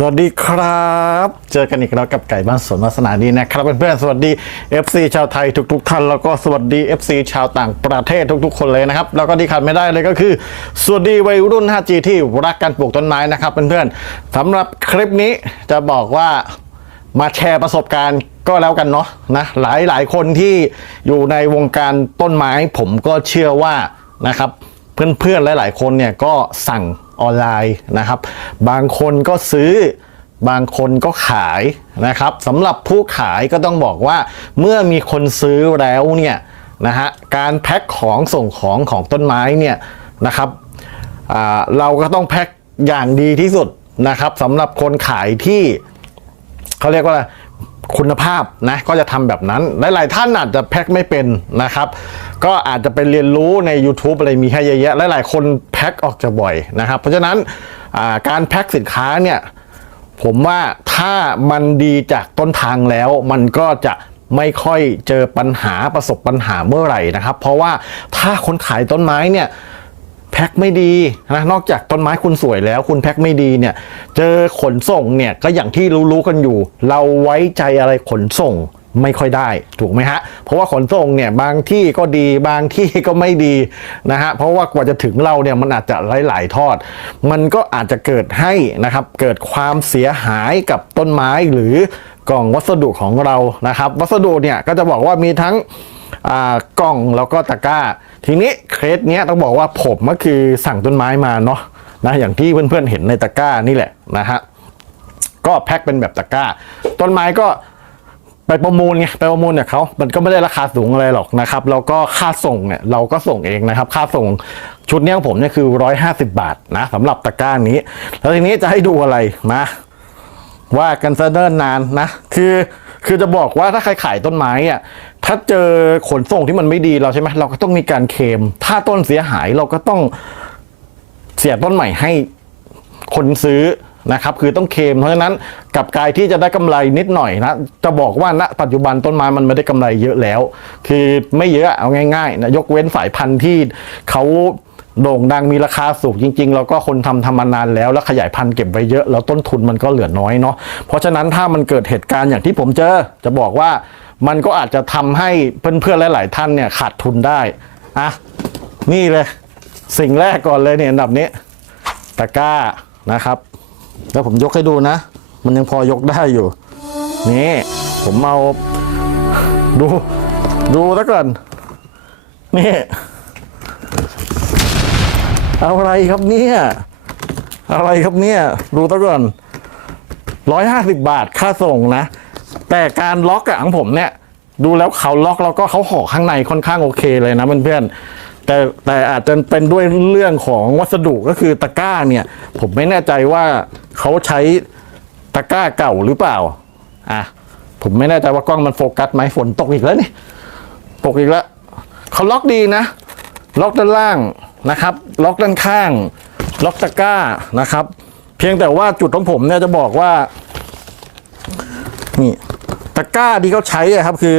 สวัสดีครับ เจอกันอีกแล้วกับไก่บ้านสวนวาสนาดีนะครับเพื่อนๆสวัสดี FC ชาวไทยทุก ๆ ท่าน แล้วก็สวัสดี FC ชาวต่างประเทศทุก ๆ คนเลยนะครับ แล้วก็ที่ขาดไม่ได้เลยก็คือ สวัสดีวัยรุ่น 5G ที่รักการปลูกต้นไม้นะครับเพื่อนๆสำหรับคลิปนี้จะบอกว่ามาแชร์ประสบการณ์ก็แล้วกันเนาะนะหลายหลายๆคนที่อยู่ในวงการต้นไม้ผมก็เชื่อว่านะครับ เพื่อนๆหลาย ๆ คนเนี่ยก็สั่ง ออนไลน์นะครับ บางคนก็ซื้อบางคนก็ขายนะครับสำหรับผู้ขายก็ต้องบอกว่า เมื่อมีคนซื้อแล้วเนี่ยนะฮะการแพ็คของส่งของของต้นไม้เนี่ยนะครับเราก็ต้องแพ็คอย่างดีที่สุดนะครับสำหรับคนขายที่เขาเรียกว่าอะไรคุณภาพนะก็จะทำแบบนั้นหลายๆท่านอาจจะแพ็คไม่เป็นนะครับ ก็อาจจะไปเรียนรู้ใน YouTube อะไรมีให้เยอะแยะหลายๆคนแพ็คออกจะบ่อยนะครับ เพราะฉะนั้นการแพ็คสินค้าเนี่ยผมว่าถ้ามันดีจากต้นทางแล้วมันก็จะไม่ค่อยเจอปัญหาประสบปัญหาเมื่อไหร่นะครับ เพราะว่าถ้าคนขายต้นไม้เนี่ยแพ็คไม่ดีนะนอกจากต้นไม้คุณสวยแล้ว คุณแพ็คไม่ดีเนี่ย เจอขนส่งเนี่ยก็อย่างที่รู้ๆกันอยู่ เราไว้ใจอะไรขนส่ง ไม่ค่อยได้ถูกไหมฮะ เพราะว่าขนส่งเนี่ยบางที่ก็ดีบางที่ก็ไม่ดีนะฮะเพราะว่ากว่าจะถึงเราเนี่ยมันอาจจะหลาย ๆ ทอด มันก็อาจจะเกิดให้นะครับเกิดความเสียหายกับต้นไม้หรือกล่องวัสดุของเรานะครับ วัสดุเนี่ยก็จะบอกว่ามีทั้งกล่องแล้วก็ตะกร้า ทีนี้เคสเนี้ยต้องบอกว่าผมก็คือสั่งต้นไม้มาเนาะนะอย่างที่เพื่อนๆเห็นในตะกร้านี่แหละนะฮะก็แพ็คเป็นแบบตะกร้า ต้นไม้ก็ ไปประมูลไงไปประมูลเนี่ยเขามันก็ไม่ได้ราคาสูงอะไรหรอกนะครับแล้วก็ค่าส่งเนี่ยเราก็ส่งเองนะครับ ค่าส่งชุดนี้ของผมเนี่ยคือ 150 บาทนะสำหรับตะกร้านี้ แล้วทีนี้จะให้ดูอะไรนะว่ากันซะเนิ่นนานนะ คือคือจะบอกว่าถ้าใครขายต้นไม้อะถ้าเจอขนส่งที่มันไม่ดีเราใช่ไหมเราก็ต้องมีการเคม ถ้าต้นเสียหายเราก็ต้องเสียต้นใหม่ให้คนซื้อ นะครับคือต้องเคมเพราะฉะนั้นกับกายที่จะได้กำไรนิดหน่อยนะจะบอกว่าณปัจจุบันต้นไม้มันไม่ได้กำไรเยอะแล้ว คือไม่เยอะเอาง่ายๆนะยกเว้นสายพันธุ์ที่เขาโด่งดังมีราคาสูงจริง ๆ แล้วก็คนทำทำมานานแล้วแล้วขยายพันธุ์เก็บไว้เยอะ แล้วต้นทุนมันก็เหลือน้อยเนาะเพราะฉะนั้นถ้ามันเกิดเหตุการณ์อย่างที่ผมเจอจะบอกว่ามันก็อาจจะทำให้เพื่อนๆหลาย ๆ ท่านเนี่ยขาดทุนได้อะนี่เลย สิ่งแรกก่อนเลยเนี่ยอันดับนี้ตะกร้านะครับ แล้วผมยกให้ดูนะ มันยังพอยกได้อยู่ นี่ ผมเอาดู ดูแล้วก่อน นี่ เอาอะไรครับเนี่ย อะไรครับเนี่ย ดูแล้วก่อนร้อยห้าสิบบาทค่าส่งนะ แต่การล็อกอะของผมเนี่ย ดูแล้วเขาล็อกแล้วก็เขาห่อข้างในค่อนข้างโอเคเลยนะเพื่อนๆ แต่แต่อาจจะเป็นด้วยเรื่องของวัสดุก็คือตะกร้าเนี่ย ผมไม่แน่ใจว่าเขาใช้ตะกร้าเก่าหรือเปล่าอะผมไม่แน่ใจว่ากล้องมันโฟกัสไหมฝนตกอีกแล้วนี่ตกอีกแล้วเขาล็อกดีนะ ล็อกด้านล่างนะครับ ล็อกด้านข้าง ล็อกตะกร้านะครับ เพียงแต่ว่าจุดของผมเนี่ยจะบอกว่า นี่ตะกร้าที่เขาใช้ครับ คือ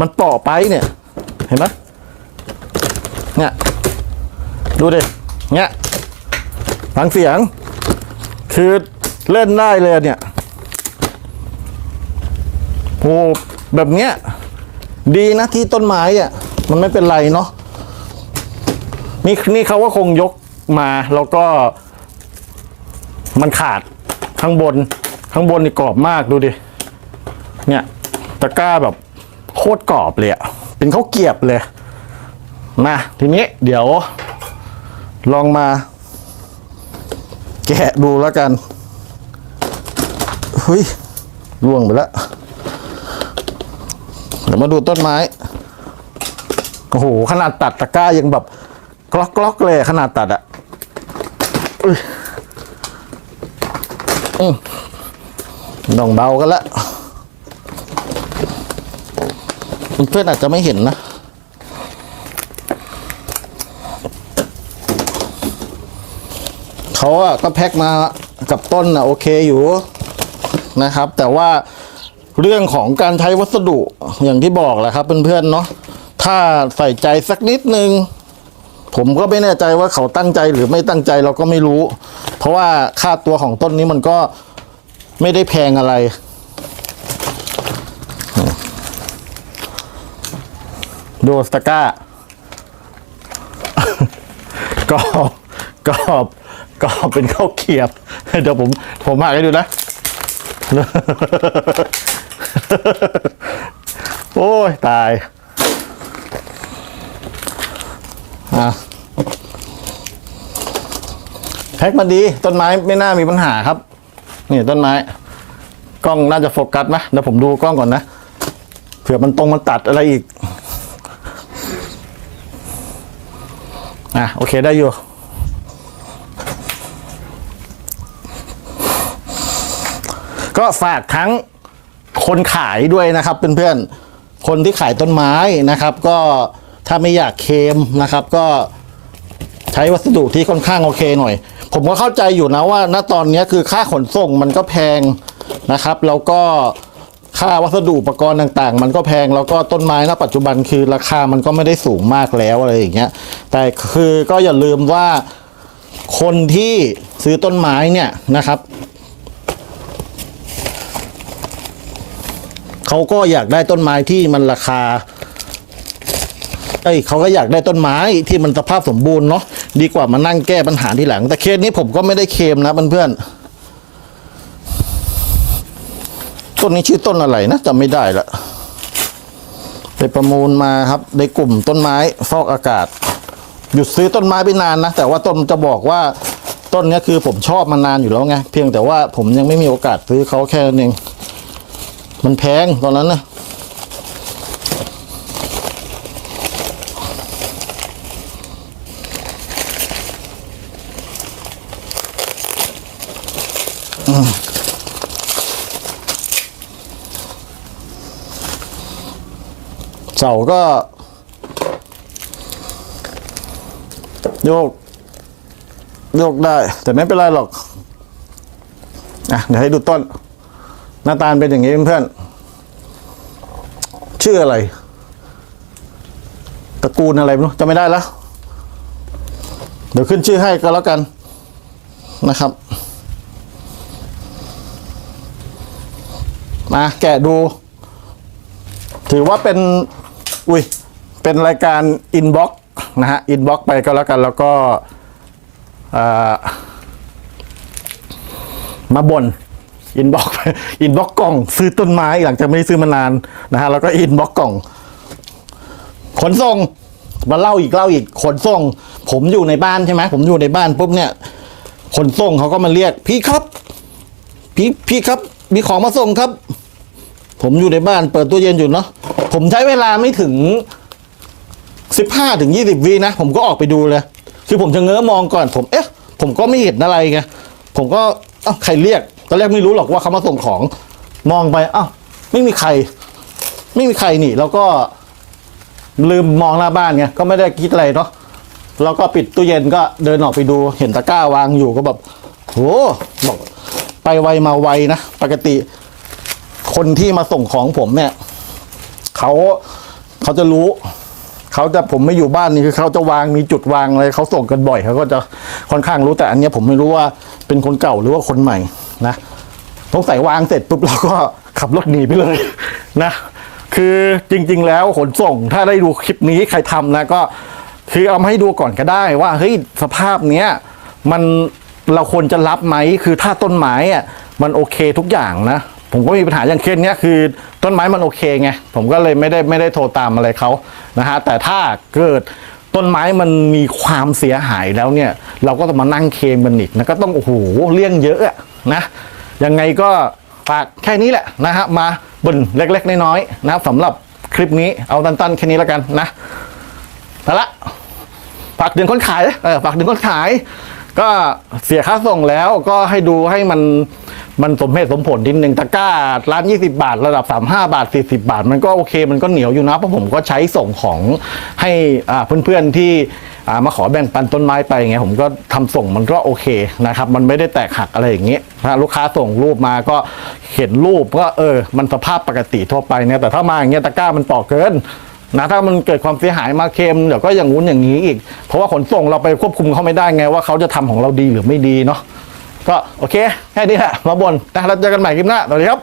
มันเปาะไปเนี่ย เห็นไหม เนี่ยดูดิเนี่ยฟังเสียง คือเล่นได้เลยเนี่ยโอ้แบบเนี้ยดีนะที่ต้นไม้อะมันไม่เป็นไรเนาะนี่นี่เขาก็คงยกมาแล้วก็ มันขาดข้างบน ข้างบนนี่กรอบมากดูดิเนี่ยตะกร้าแบบโคตรกรอบเลยอะเป็นข้าวเกียบเลย นะทีนี้เดี๋ยว ลองมา แกะดูแล้วกันเฮ้ยล่วงไปแล้วเดี๋ยวมาดูต้นไม้โอ้โหขนาดตัดตะกร้ายังแบบกลอกกลอกๆเลยขนาดตัดอะอุ๊ยอืมต้องเบากันละเพื่อนอาจจะไม่เห็นนะ เขาอะก็แพ็คมากับต้นอะโอเคอยู่นะครับ แต่ว่าเรื่องของการใช้วัสดุอย่างที่บอกแหละครับเพื่อนๆเนาะถ้าใส่ใจสักนิดนึง ผมก็ไม่แน่ใจว่าเขาตั้งใจหรือไม่ตั้งใจเราก็ไม่รู้ เพราะว่าค่าตัวของต้นนี้มันก็ไม่ได้แพงอะไรดูสตาก้า กรอบกรอบ กรอบเป็นข้าวเกียบ เดี๋ยวผมผมหาให้ดูนะ โอ้ย ตายอะแพ็คมาดี ต้นไม้ไม่น่ามีปัญหาครับ นี่ต้นไม้ กล้องน่าจะโฟกัสไหมเดี๋ยวผมดูกล้องก่อนนะเผื่อมันตรงมันตัดอะไรอีก อะ โอเคได้อยู่ ก็ฝากทั้งคนขายด้วยนะครับเพื่อนๆคนที่ขายต้นไม้นะครับ ก็ถ้าไม่อยากเค็มนะครับ ก็ใช้วัสดุที่ค่อนข้างโอเคหน่อย ผมก็เข้าใจอยู่นะว่าณตอนนี้คือค่าขนส่งมันก็แพงนะครับ แล้วก็ค่าวัสดุอุปกรณ์ต่างๆ มันก็แพงแล้วก็ต้นไม้ณปัจจุบันคือราคามันก็ไม่ได้สูงมากแล้วอะไรอย่างเงี้ย แต่คือก็อย่าลืมว่าคนที่ซื้อต้นไม้เนี่ยนะครับ เขาก็อยากได้ต้นไม้ที่มันราคาเอ้ยเขาก็อยากได้ต้นไม้ที่มันสภาพสมบูรณ์เนาะดีกว่ามานั่งแก้ปัญหาทีหลัง แต่เคสนี้ผมก็ไม่ได้เคมนะเพื่อนๆต้นนี้ชื่อต้นอะไรนะจำไม่ได้ละไปประมูลมาครับในกลุ่มต้นไม้ฟอกอากาศ หยุดซื้อต้นไม้ไปนานนะแต่ว่าต้นจะบอกว่าต้นนี้คือผมชอบมานานอยู่แล้วไงเพียงแต่ว่าผมยังไม่มีโอกาสซื้อเขาแค่นั้นเอง มันแพงตอนนั้นนะเสาก็โยกโยกได้ แต่ไม่เป็นไรหรอก อะ เดี๋ยวให้ดูต้น นาตาลเป็นอย่างนี้เพื่อนชื่ออะไรตระกูลอะไรไม่รู้จำไม่ได้แล้ว เดี๋ยวขึ้นชื่อให้ก็แล้วกันนะครับ มาแกะดู ถือว่าเป็น อุ้ย เป็นรายการอินบ็อกนะฮะอินบ็อกไปก็แล้วกันแล้วก็มาบน่น อินบ็อกอินบ็อกกล่อง ซื้อต้นไม้หลังจากไม่ได้ซื้อมานานนะฮะแล้วก็อินบ็อกกล่อง ขนส่งมาเล่าอีกเล่าอีกขนส่ง ผมอยู่ในบ้านใช่ไหมผมอยู่ในบ้านปุ๊บเนี่ยขนส่งเขาก็มาเรียก พี่ครับ พี่พี่ครับ มีของมาส่งครับ ผมอยู่ในบ้านเปิดตู้เย็นอยู่เนาะผมใช้เวลาไม่ถึงสิบห้าถึงยี่สิบวินะ ผมก็ออกไปดูเลย คือผมจะเง้อมองก่อน ผมเอ๊ะ ผมก็ไม่เห็นอะไรไงผมก็เอ้าใครเรียก ตอนแรกไม่รู้หรอกว่าเขามาส่งของมองไปอ้าวไม่มีใคร ไม่มีใครนี่ แล้วก็ลืมมองหน้าบ้านไงก็ไม่ได้คิดอะไรเนาะแล้วก็ปิดตู้เย็นก็เดินออกไปดูเห็นตะกร้าวางอยู่ก็แบบโหบอกไปไวมาไวนะปกติ คนที่มาส่งของผมเนี่ยเขาเขาจะรู้เขาจะผมไม่อยู่บ้านนี่คือเขาจะวางมีจุดวางอะไรเขาส่งกันบ่อยเขาก็จะค่อนข้างรู้แต่อันนี้ผมไม่รู้ว่าเป็นคนเก่าหรือว่าคนใหม่ นะสงสัยวางเสร็จปุ๊บเราก็ขับรถหนีไปเลยนะ คือจริง ๆ แล้วขนส่งถ้าได้ดูคลิปนี้ใครทำนะก็คือเอามาให้ดูก่อนก็ได้ว่าเฮ้ยสภาพเนี้ยมันเราควรจะรับไหมคือถ้าต้นไม้อะมันโอเคทุกอย่างนะผมก็มีปัญหาอย่างเคสเนี้ยคือต้นไม้มันโอเคไงผมก็เลยไม่ได้ไม่ได้โทรตามอะไรเขานะฮะแต่ถ้าเกิดต้นไม้มันมีความเสียหายแล้วเนี่ย เราก็ต้องมานั่งเคลมกันอีกนะก็ต้องโอ้โหเรื่องเยอะ นะยังไงก็ฝากแค่นี้แหละนะฮะมาบนเล็กๆน้อยๆนะสำหรับคลิปนี้เอาตันๆแค่นี้แล้วกันนะเอาละฝากถึงคนขายเออฝากถึงคนขาย ก็เสียค่าส่งแล้วก็ให้ดูให้มันมันสมเหตุสมผลนิดนึงตะกร้าร้าน 20 บาท ระดับ 35 บาท 40 บาท มันก็โอเค มันก็เหนียวอยู่นะ เพราะผมก็ใช้ส่งของให้เพื่อนๆที่ มาขอแบ่งปันต้นไม้ไปไงผมก็ทำส่งมันก็โอเคนะครับ มันไม่ได้แตกหักอะไรอย่างเงี้ยถ้าลูกค้าส่งรูปมาก็เห็นรูปก็เออ มันสภาพปกติทั่วไปเนี่ยแต่ถ้ามาอย่างเงี้ยตะกร้ามันต่อเกินนะถ้ามันเกิดความเสียหายมาเค็มเดี๋ยวก็อย่างงู้นอย่างนี้อีก เพราะว่าขนส่งเราไปควบคุมเขาไม่ได้ไงว่าเขาจะทำของเราดีหรือไม่ดีเนาะก็โอเคแค่นี้แหละมาบนนะแล้วเจอกันใหม่คลิปหน้าสวัสดีครับ